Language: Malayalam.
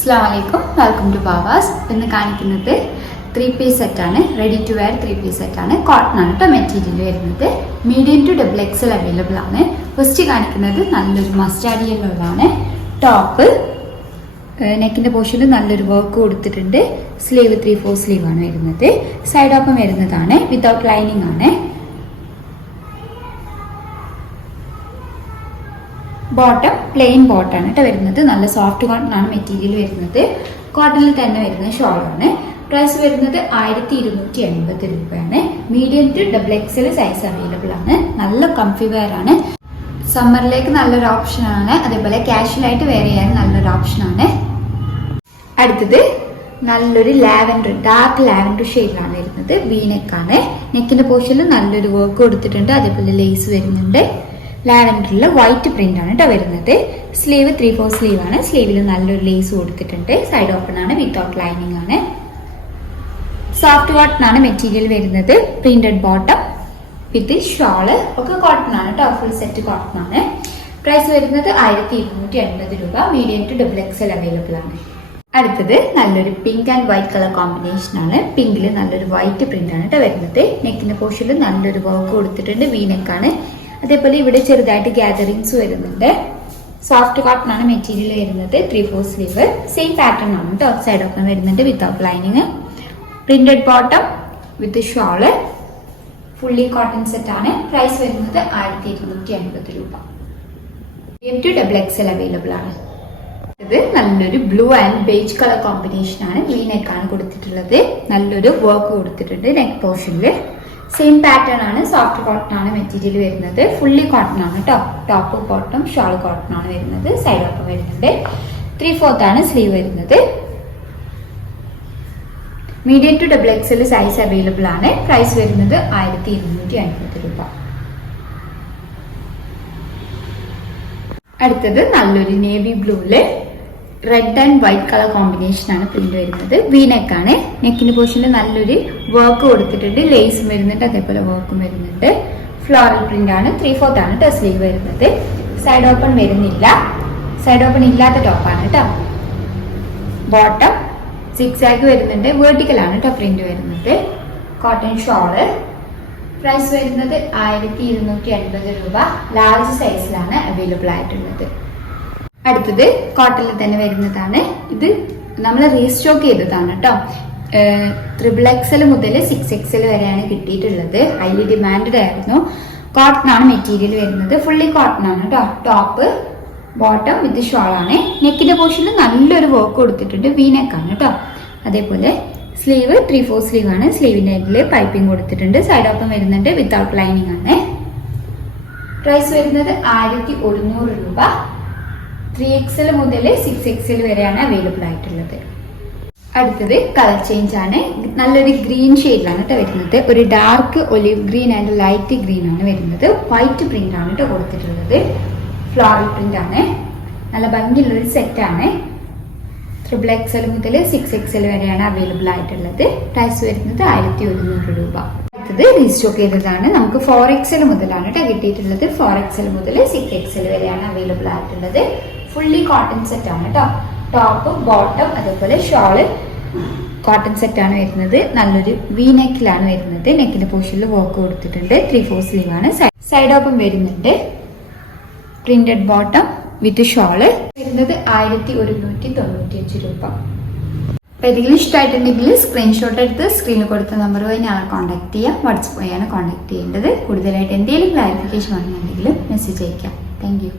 അസ്സലാമലൈക്കും, വെൽക്കം ടു ബാബാസ്. ഇന്ന് കാണിക്കുന്നത് 3-piece സെറ്റാണ്. റെഡി ടു വെയർ 3-piece സെറ്റാണ്. കോട്ടൺ ആണ് കേട്ടോ മെറ്റീരിയൽ വരുന്നത്. Medium to double XL available ആണ്. ഫസ്റ്റ് കാണിക്കുന്നത് നല്ലൊരു മസ്റ്റാർഡ് യെല്ലോയിലാണ്. ടോപ്പ് നെക്കിന്റെ പോർഷനിൽ നല്ലൊരു വർക്ക് കൊടുത്തിട്ടുണ്ട്. സ്ലീവ് 3/4 സ്ലീവ് ആണ് വരുന്നത്. സൈഡ് ഓപ്പൺ വരുന്നതാണ്. വിത്തൗട്ട് ലൈനിങ് ആണ്. ബോട്ടം പ്ലെയിൻ ബോട്ടാണ് കേട്ടോ വരുന്നത്. നല്ല സോഫ്റ്റ് കോട്ടൺ ആണ് മെറ്റീരിയൽ വരുന്നത്. കോട്ടണിൽ തന്നെ വരുന്ന ഷോളാണ്. പ്രൈസ് വരുന്നത് 1280 രൂപയാണ്. Medium to double XL size available ആണ്. നല്ല കംഫി വെയർ ആണ്. സമ്മറിലേക്ക് നല്ലൊരു ഓപ്ഷൻ ആണ്. അതേപോലെ കാഷ്വൽ ആയിട്ട് വെയർ ചെയ്യാൻ നല്ലൊരു ഓപ്ഷൻ ആണ്. അടുത്തത് നല്ലൊരു ലാവൻഡർ, ഡാർക്ക് ലാവൻഡർ ഷെയ്ഡിലാണ് വരുന്നത്. വീനെക്ക് ആണ്. നെക്കിന്റെ പോർഷനിൽ നല്ലൊരു വർക്ക് കൊടുത്തിട്ടുണ്ട്. അതേപോലെ ലേസ് വരുന്നുണ്ട്. ലാവൻഡറിൽ വൈറ്റ് പ്രിന്റ് ആണ് കേട്ടോ വരുന്നത്. സ്ലീവ് 3/4 സ്ലീവ് ആണ്. സ്ലീവിൽ നല്ലൊരു ലേസ് കൊടുത്തിട്ടുണ്ട്. സൈഡ് ഓപ്പൺ ആണ്. വിത്തൗട്ട് ലൈനിങ് ആണ്. സോഫ്റ്റ് കോട്ടൺ ആണ് മെറ്റീരിയൽ വരുന്നത്. പ്രിന്റഡ് ബോട്ടം വിത്ത് ഷോള് ഒക്കെ കോട്ടൺ ആണ് കേട്ടോ. ഫുൾ സെറ്റ് കോട്ടൺ ആണ്. പ്രൈസ് വരുന്നത് 1280 രൂപ. Medium to double XL available ആണ്. അടുത്തത് നല്ലൊരു pink and white colour combination ആണ്. പിങ്കിൽ നല്ലൊരു വൈറ്റ് പ്രിന്റ് ആണ് കേട്ടോ വരുന്നത്. നെക്കിന്റെ പോർഷനിൽ നല്ലൊരു വർക്ക് കൊടുത്തിട്ടുണ്ട്. വീനെക്ക് ആണ്. അതേപോലെ ഇവിടെ ചെറുതായിട്ട് ഗ്യാതറിങ്സ് വരുന്നുണ്ട്. സോഫ്റ്റ് കോട്ടൺ ആണ് മെറ്റീരിയൽ വരുന്നത്. 3/4 സ്ലീവ് സെയിം പാറ്റേൺ ആണ് കേട്ടോ. സൈഡ് ഓപ്പൺ വരുന്നുണ്ട്. Without lining. Printed bottom with shawl. Fully cotton set ആണ്. പ്രൈസ് വരുന്നത് 1280 രൂപ. Medium to double XL available ആണ്. ഇത് നല്ലൊരു blue and beige colour combination ആണ്. വീനെക്ക് ആണ് കൊടുത്തിട്ടുള്ളത്. നല്ലൊരു വർക്ക് കൊടുത്തിട്ടുണ്ട് നെക്ക് പോർഷനിൽ. സെയിം പാറ്റേൺ ആണ്. സോഫ്റ്റ് കോട്ടൺ ആണ് മെറ്റീരിയൽ വരുന്നത്. ഫുള്ളി കോട്ടൺ ആണ് കേട്ടോ. ടോപ്പ് ബോട്ടം ഷോൾ കോട്ടൺ ആണ് വരുന്നത്. സൈഡ് ഓപ്പൺ വരുന്നത്. 3/4 ആണ് സ്ലീവ് വരുന്നത്. Medium to double XL size available ആണ്. പ്രൈസ് വരുന്നത് 1280 രൂപ. അടുത്തത് നല്ലൊരു നേവി ബ്ലൂവില് red and white colour combination ആണ് പ്രിന്റ് വരുന്നത്. വീനെക്ക് ആണ്. നെക്കിന്റെ പോർഷനിൽ നല്ലൊരു വർക്ക് കൊടുത്തിട്ടുണ്ട്. ലേസും വരുന്നുണ്ട്. അതേപോലെ വർക്കും വരുന്നുണ്ട്. ഫ്ലോറൽ പ്രിന്റ് ആണ്. 3/4 ആണ് കേട്ടോ സ്ലീവ് വരുന്നത്. സൈഡ് ഓപ്പൺ വരുന്നില്ല. സൈഡ് ഓപ്പൺ ഇല്ലാത്ത ടോപ്പാണ് കേട്ടോ. ബോട്ടം സിക്സാഗ് വരുന്നുണ്ട്. വെർട്ടിക്കൽ ആണ് കേട്ടോ പ്രിന്റ് വരുന്നത്. Cotton shawl. പ്രൈസ് വരുന്നത് 1280 രൂപ. ലാർജ് സൈസിലാണ് അവൈലബിൾ ആയിട്ടുള്ളത്. അടുത്തത് കോട്ടണിൽ തന്നെ വരുന്നതാണ്. ഇത് നമ്മൾ റീസ്റ്റോക്ക് ചെയ്തതാണ് കേട്ടോ. 3XL മുതൽ 6XL വരെയാണ് കിട്ടിയിട്ടുള്ളത്. ഹൈലി ഡിമാൻഡ് ആയിരുന്നു. കോട്ടൺ ആണ് മെറ്റീരിയൽ വരുന്നത്. ഫുള്ളി കോട്ടൺ ആണ് കേട്ടോ. ടോപ്പ് ബോട്ടം വിത്ത് ഷോൾ ആണ്. നെക്കിന്റെ പോർഷനിൽ നല്ലൊരു വർക്ക് കൊടുത്തിട്ടുണ്ട്. വീനെക്ക് ആണ് കേട്ടോ. അതേപോലെ സ്ലീവ് 3/4 സ്ലീവ് ആണ്. സ്ലീവിന്റെ എൻഡില് പൈപ്പിംഗ് കൊടുത്തിട്ടുണ്ട്. സൈഡ് ഓപ്പൺ വരുന്നുണ്ട്. വിത്തൗട്ട് ലൈനിങ് ആണ്. പ്രൈസ് വരുന്നത് 1100 രൂപ. 3XL മുതൽ 6XL വരെയാണ് അവൈലബിൾ ആയിട്ടുള്ളത്. അടുത്തത് കളർ ചേഞ്ച് ആണ്. നല്ലൊരു ഗ്രീൻ ഷെയ്ഡിലാണ് കേട്ടോ വരുന്നത്. ഒരു dark olive green and light green ആണ് വരുന്നത്. വൈറ്റ് പ്രിന്റ് ആണ് കേട്ടോ കൊടുത്തിട്ടുള്ളത്. ഫ്ലോറൽ പ്രിന്റ് ആണ്. നല്ല ഭംഗിയുള്ളൊരു സെറ്റ് ആണ്. 3XL മുതൽ 6XL വരെയാണ് അവൈലബിൾ ആയിട്ടുള്ളത്. പ്രൈസ് വരുന്നത് 1100 രൂപ. അടുത്തത് റീസ്റ്റോക്ക് ചെയ്തതാണ്. നമുക്ക് 4XL മുതലാണ് കേട്ടോ കിട്ടിയിട്ടുള്ളത്. 4XL മുതൽ 6XL വരെയാണ് അവൈലബിൾ ആയിട്ടുള്ളത്. ഫുള്ളി കോട്ടൺ സെറ്റ് ആണ് കേട്ടോ. ടോപ്പ് ബോട്ടം അതേപോലെ ഷോള് കോട്ടൺ സെറ്റ് ആണ് വരുന്നത്. നല്ലൊരു വീനെക്കിലാണ് വരുന്നത്. നെക്കിന്റെ പോർഷനിൽ വർക്ക് കൊടുത്തിട്ടുണ്ട്. 3/4 സ്ലീവ് ആണ്. സൈഡ് ഓപ്പൺ വരുന്നുണ്ട്. പ്രിന്റഡ് ബോട്ടം വിത്ത് ഷോള് വരുന്നത് 1195 രൂപ. അപ്പൊ ഏതെങ്കിലും ഇഷ്ടമായിട്ടുണ്ടെങ്കിൽ സ്ക്രീൻഷോട്ട് എടുത്ത് സ്ക്രീനിൽ കൊടുത്ത നമ്പർ വഴി ഞങ്ങളെ കോൺടാക്ട് ചെയ്യാം. വാട്സപ്പ് വഴിയാണ് കോൺടാക്ട് ചെയ്യേണ്ടത്. കൂടുതലായിട്ട് എന്തെങ്കിലും ക്ലാരിഫിക്കേഷൻ വേണമെന്നുണ്ടെങ്കിൽ മെസ്സേജ് അയക്കാം. Thank you.